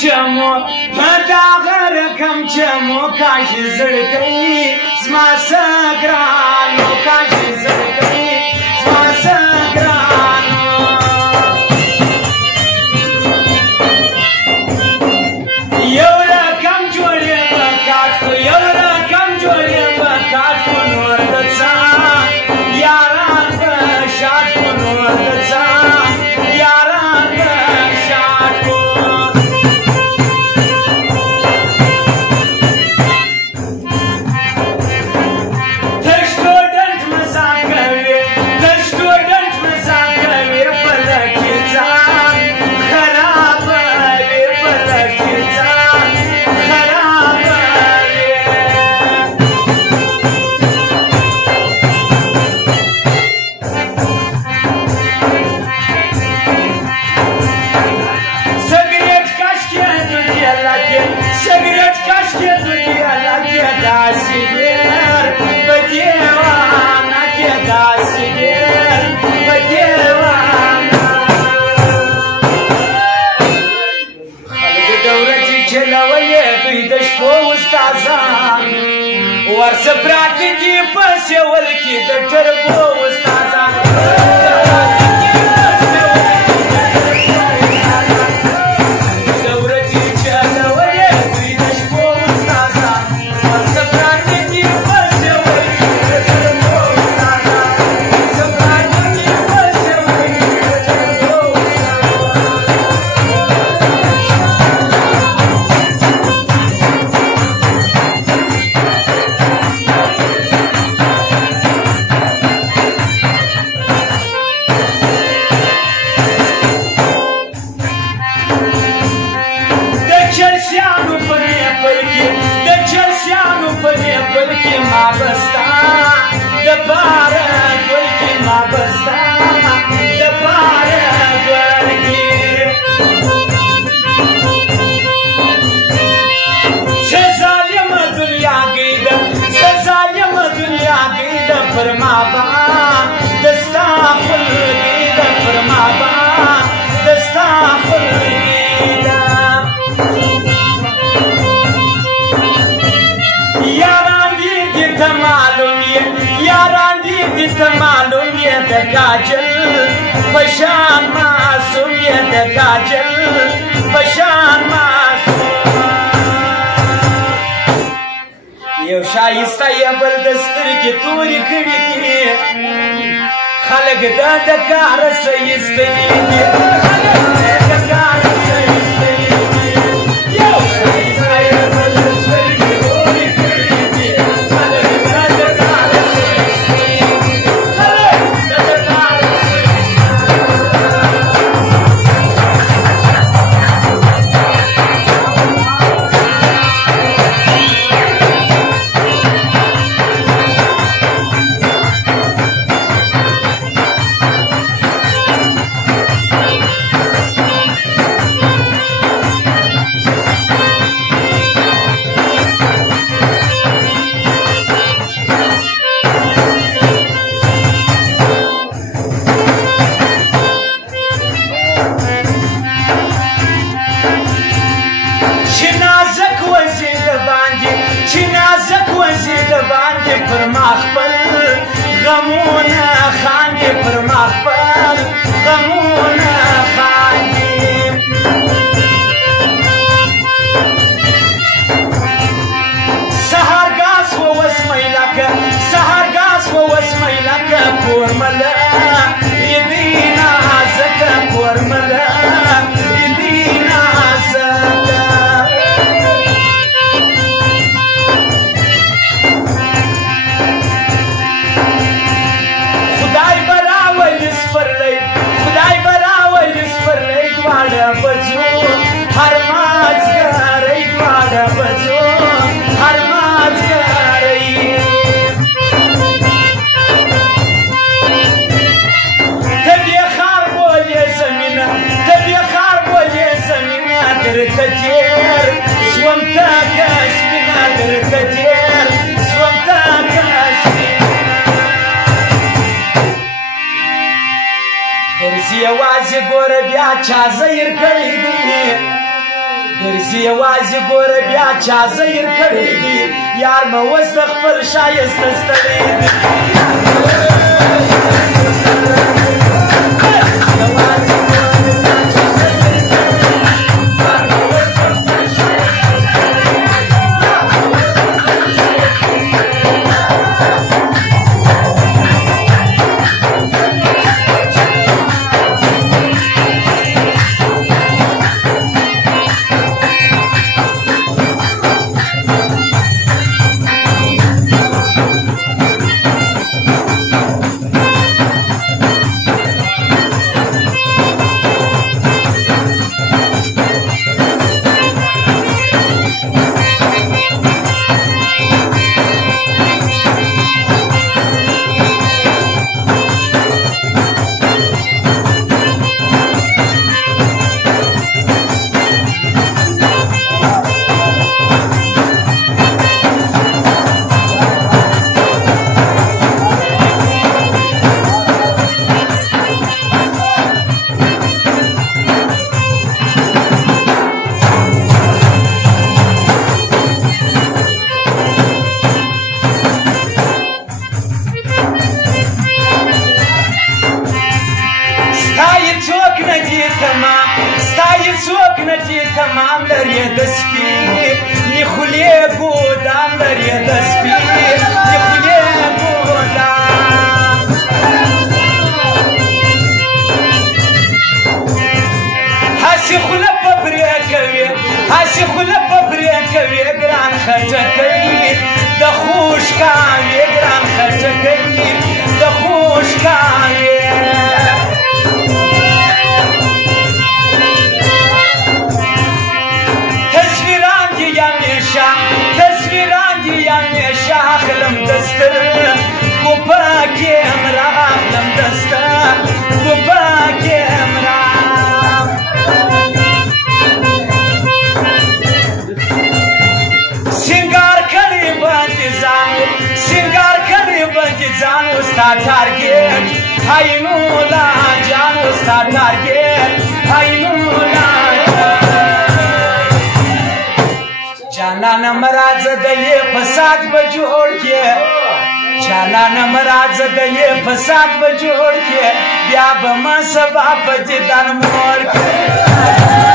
چمو پداغر کم چمو کاش زړګي زما سګرانو کاش زړګي زما سګرانو یو رقم جوړې کاټ یو رقم جوړې کاټ نور دڅا یاران شات نور دڅا ورڅ پراته دي په سیول کې د ټربو استادان काजल पशान मासूम ये द काजल पशान मासूम यो शाइस्ता ये बल दस्तर की तूरी कड़ी की खलक द कार सइस्ते یوازې ګوره بیا چا زیر کړی دی یوازې ګوره بیا چا زهیر کړی دی یار مه اوس د خپل ښایسته ستړی دی څوک نه دي تمام لري د سپي نی خولې ګودام لري د سپي نی خولې ګودام هسې خوله په برې کوي هسې خوله په برې کوي ګران خرچه کوي د خوش کاوي ګران خرچه کوي د خوش کاوي اخلم دستر گوپاکی امرا اخلم دستر گوپاکی امرا سنگار کلی بندی زانو استا تارگیت اینولا جانو استا تارگیت اینولا جانانا مراز دye fasad bajod ke جانانا مراز دye fasad bajod ke bya bama sabab jidan mor ke